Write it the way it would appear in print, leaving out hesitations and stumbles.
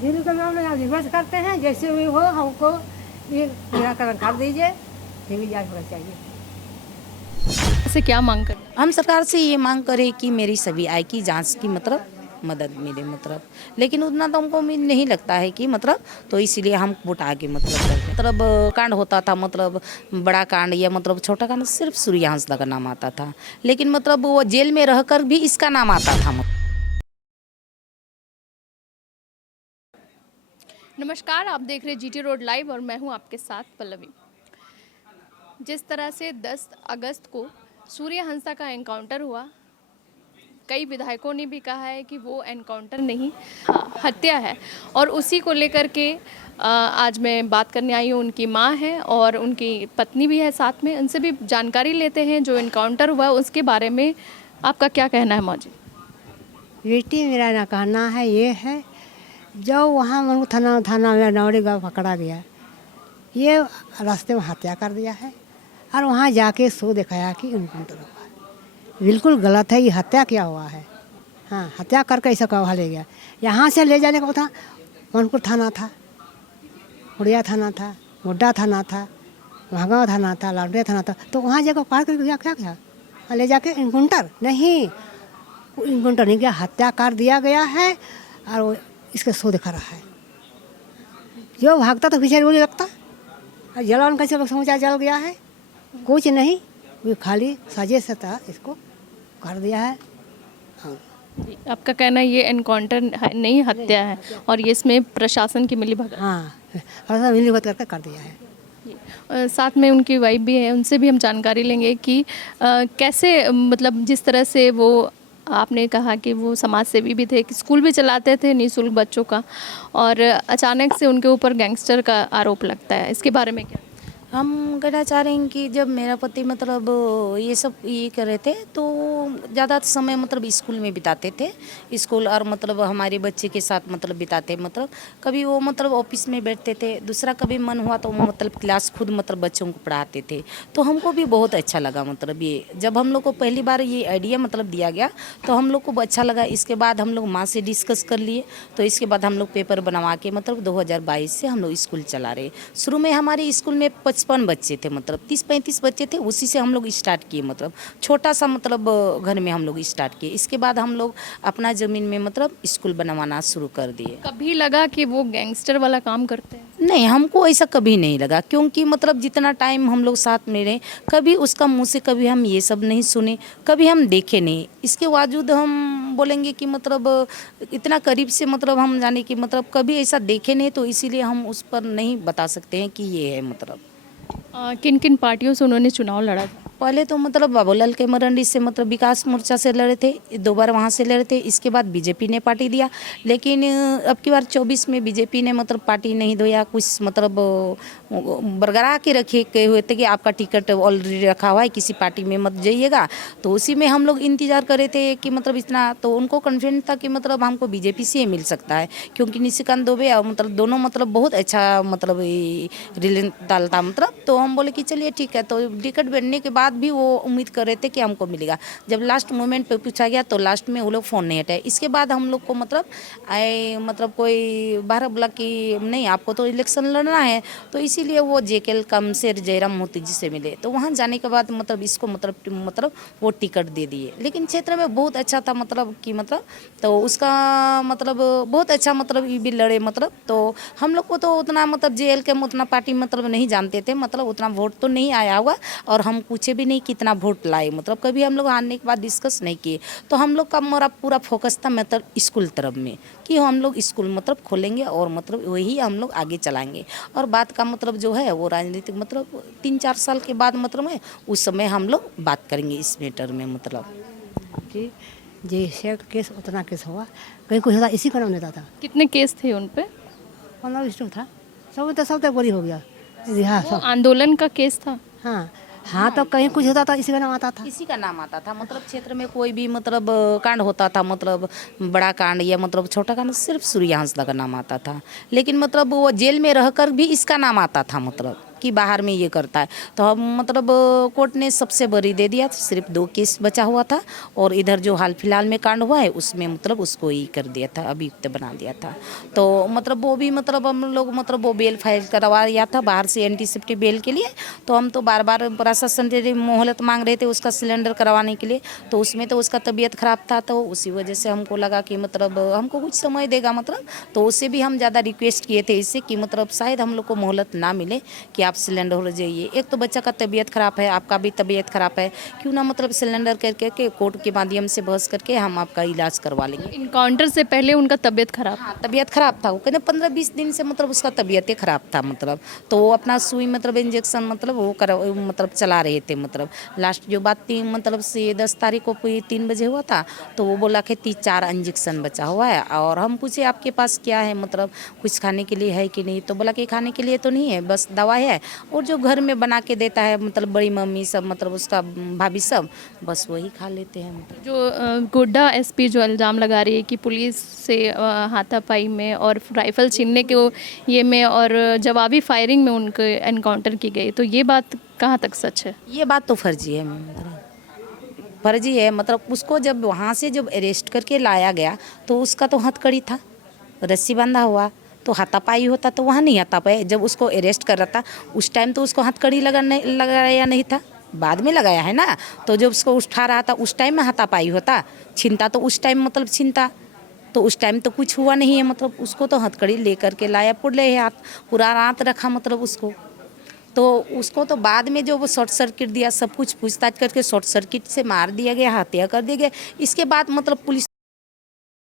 हिंदू का मामला हम रिवर्स करते हैं, जैसे भी हो हमको ये निराकरण कर दीजिए, सीबीआई जांच होना चाहिए। से क्या मांग कर? हम सरकार से ये मांग करें कि मेरी सभी आय की जांच की मतलब मदद मिले मतलब, लेकिन उतना तो हमको उम्मीद नहीं लगता है कि मतलब, तो इसीलिए हम वोट आगे मतलब कांड होता था मतलब बड़ा कांड या मतलब छोटा कांड सिर्फ सूर्यवंश का नाम आता था, लेकिन मतलब वो जेल में रहकर भी इसका नाम आता था। नमस्कार, आप देख रहे जीटी रोड लाइव और मैं हूं आपके साथ पल्लवी। जिस तरह से 10 अगस्त को सूर्य हंसा का एनकाउंटर हुआ, कई विधायकों ने भी कहा है कि वो एनकाउंटर नहीं, हत्या है। और उसी को लेकर के आज मैं बात करने आई हूँ। उनकी माँ है और उनकी पत्नी भी है साथ में, उनसे भी जानकारी लेते हैं जो एनकाउंटर हुआ उसके बारे में। आपका क्या कहना है मौजी? बेटी मेरा ना कहना है ये है, जो वहाँ मनु थाना में नौड़ी गाँव पकड़ा गया, ये रास्ते में हत्या कर दिया है और वहाँ जाके सो दिखाया कि इनकाउंटर हुआ है। बिल्कुल गलत है, ये हत्या क्या हुआ है। हाँ, हत्या करके ऐसा कहा ले गया। यहाँ से ले जाने को था, मनपुर थाना था, उड़िया थाना था, मुड्डा थाना था, महागांव थाना था, लाडे थाना था, तो वहाँ जाकर पार कर गया क्या क्या और ले जाके इनकाउंटर नहीं, इनकाउंटर नहीं गया, हत्या कर दिया गया है और वो इसके सो दिखा रहा है। जो भागता तो पीछे गोली लगता और जलावन कैसे लोग समझा जल गया है, कुछ नहीं, वो खाली साजिश से था, इसको कर दिया है। हाँ, आपका कहना है ये एनकाउंटर नहीं, हत्या है और ये इसमें प्रशासन की मिलीभगत। हाँ, और मिलीभगत करके कर दिया है। साथ में उनकी वाइफ भी है, उनसे भी हम जानकारी लेंगे कि कैसे मतलब जिस तरह से वो, आपने कहा कि वो समाज सेवी भी थे, कि स्कूल भी चलाते थे निःशुल्क बच्चों का, और अचानक से उनके ऊपर गैंगस्टर का आरोप लगता है, इसके बारे में क्या? हम कहना चाह रहे हैं कि जब मेरा पति मतलब ये सब ये कर रहे थे तो ज़्यादा समय मतलब स्कूल में बिताते थे, स्कूल और मतलब हमारे बच्चे के साथ मतलब बिताते, मतलब कभी वो मतलब ऑफिस में बैठते थे, दूसरा कभी मन हुआ तो मतलब क्लास खुद मतलब बच्चों को पढ़ाते थे। तो हमको भी बहुत अच्छा लगा, मतलब ये जब हम लोग को पहली बार ये आइडिया मतलब दिया गया तो हम लोग को अच्छा लगा। इसके बाद हम लोग माँ से डिस्कस कर लिए, तो इसके बाद हम लोग पेपर बनवा के मतलब 2022 से हम लोग स्कूल चला रहे। शुरू में हमारे स्कूल में 55 बच्चे थे, मतलब 30-35 बच्चे थे, उसी से हम लोग स्टार्ट किए, मतलब छोटा सा मतलब घर में हम लोग स्टार्ट किए। इसके बाद हम लोग अपना ज़मीन में मतलब स्कूल बनवाना शुरू कर दिए। कभी लगा कि वो गैंगस्टर वाला काम करते हैं? नहीं, हमको ऐसा कभी नहीं लगा, क्योंकि मतलब जितना टाइम हम लोग साथ में रहे, कभी उसका मुंह से कभी हम ये सब नहीं सुने, कभी हम देखे नहीं। इसके बावजूद हम बोलेंगे कि मतलब इतना करीब से मतलब हम जाने कि मतलब कभी ऐसा देखे नहीं, तो इसीलिए हम उस पर नहीं बता सकते हैं कि ये है। मतलब किन किन पार्टियों से उन्होंने चुनाव लड़ा था? पहले तो मतलब बाबूलाल के मरंडी से मतलब विकास मोर्चा से लड़े थे, 2 बार वहाँ से लड़े थे। इसके बाद बीजेपी ने पार्टी दिया, लेकिन अब की बार 24 में बीजेपी ने मतलब पार्टी नहीं दिया, कुछ मतलब बरकरार के रखे गए हुए थे कि आपका टिकट ऑलरेडी रखा हुआ है, किसी पार्टी में मत जाइएगा। तो उसी में हम लोग इंतजार कर रहे थे कि मतलब इतना, तो उनको कॉन्फिडेंस था कि मतलब हमको बीजेपी से ही मिल सकता है, क्योंकि निशिकांत दुबे और मतलब दोनों मतलब बहुत अच्छा मतलब रिलेशन डालता, मतलब तो हम बोले कि चलिए ठीक है। तो टिकट बनने के बाद भी वो उम्मीद कर रहे थे कि हमको मिलेगा। जब लास्ट मोमेंट पे पूछा गया तो लास्ट में वो लोग फ़ोन नहीं हटाए। इसके बाद हम लोग को मतलब आए मतलब कोई बाहर बोला कि नहीं, आपको तो इलेक्शन लड़ना है, तो इसीलिए वो जेकेएल कम से जयराम मोती जी से मिले। तो वहाँ जाने के बाद मतलब इसको मतलब वो टिकट दे दिए, लेकिन क्षेत्र में बहुत अच्छा था, मतलब कि मतलब तो उसका मतलब बहुत अच्छा मतलब ये भी लड़े, मतलब तो हम लोग को तो उतना मतलब जेएल के उतना पार्टी मतलब नहीं जानते थे, मतलब उतना वोट तो नहीं आया हुआ और हम पूछे भी नहीं कितना वोट लाए, मतलब कभी हम लोग हारने के बाद डिस्कस नहीं किए। तो हम लोग का मेरा पूरा फोकस था मतलब स्कूल तरफ में, कि हम लोग स्कूल मतलब खोलेंगे और मतलब वही हम लोग आगे चलाएंगे। और बात का मतलब जो है वो राजनीतिक मतलब 3-4 साल के बाद मतलब है, उस समय हम लोग बात करेंगे इस मैटर में। मतलब कि जैसे केस उतना केस हुआ, कहीं कुछ होता इसी का नाम लेता था। कितने केस थे उन पे? 15-20 था, सब तो बड़ी हो गया। हाँ वो सब, आंदोलन का केस था? हाँ हाँ, तो कहीं कुछ होता था इसी का नाम आता था। इसी का नाम आता था, मतलब क्षेत्र में कोई भी मतलब कांड होता था, मतलब बड़ा कांड या मतलब छोटा कांड, सिर्फ सूर्यवंश का नाम आता था, लेकिन मतलब वो जेल में रहकर भी इसका नाम आता था। मतलब कि बाहर में ये करता है। तो हम मतलब कोर्ट ने सबसे बरी दे दिया, सिर्फ 2 केस बचा हुआ था और इधर जो हाल फिलहाल में कांड हुआ है उसमें मतलब उसको ही कर दिया था, अभियुक्त बना दिया था। तो मतलब वो भी मतलब हम लोग मतलब वो बेल फाइल करवा दिया था बाहर से एंटीसेप्टिक बेल के लिए। तो हम तो बार बार प्रशासन से मोहलत मांग रहे थे उसका सिलेंडर करवाने के लिए, तो उसमें तो उसका तबीयत खराब था, तो उसी वजह से हमको लगा कि मतलब हमको कुछ समय देगा मतलब। तो उससे भी हम ज़्यादा रिक्वेस्ट किए थे इससे कि मतलब शायद हम लोग को मोहलत ना मिले कि आप सिलेंडर हो जाइए। एक तो बच्चा का तबीयत खराब है, आपका भी तबीयत खराब है, क्यों ना मतलब सिलेंडर करके के कोर्ट के माध्यम से बहस करके हम आपका इलाज करवा लेंगे। इनकाउंटर से पहले उनका तबीयत खराब। हाँ, तबीयत खराब था, वो कहते 15-20 दिन से मतलब उसका तबीयत ही खराब था मतलब। तो वो अपना सुई मतलब इंजेक्शन मतलब वो कर मतलब चला रहे थे मतलब। लास्ट जो बात थी मतलब से 10 तारीख को 3 बजे हुआ था, तो वो बोला कि 4 इंजेक्शन बचा हुआ है। और हम पूछे आपके पास क्या है मतलब कुछ खाने के लिए है कि नहीं, तो बोला कि खाने के लिए तो नहीं है, बस दवा है और जो घर में बना के देता है मतलब बड़ी मम्मी सब मतलब उसका भाभी सब, बस वही खा लेते हैं मतलब। जो गोड्डा एसपी जो इल्ज़ाम लगा रही है कि पुलिस से हाथापाई में और राइफल छीनने के ये में और जवाबी फायरिंग में उनको एनकाउंटर की गई, तो ये बात कहाँ तक सच है? ये बात तो फर्जी है मतलब, फर्जी है मतलब। उसको जब वहाँ से जब अरेस्ट करके लाया गया तो उसका तो हथकड़ी था, रस्सी बंधा हुआ, तो हाथापाई होता तो वहाँ नहीं हाथापाई। जब उसको अरेस्ट कर रहा था उस टाइम तो उसको हथकड़ी लगाया नहीं था, बाद में लगाया है ना। तो जब उसको उठा रहा था उस टाइम में हाथापाई होता, छीनता तो उस टाइम मतलब छीनता, तो उस टाइम तो कुछ हुआ नहीं है मतलब। उसको तो हथकड़ी लेकर के लाया, पुड़ले हाथ पूरा रात रखा मतलब उसको। तो उसको तो बाद में जो वो शॉर्ट सर्किट दिया, सब कुछ पूछताछ करके शॉर्ट सर्किट से मार दिया गया, हत्या कर दिया गया। इसके बाद मतलब पुलिस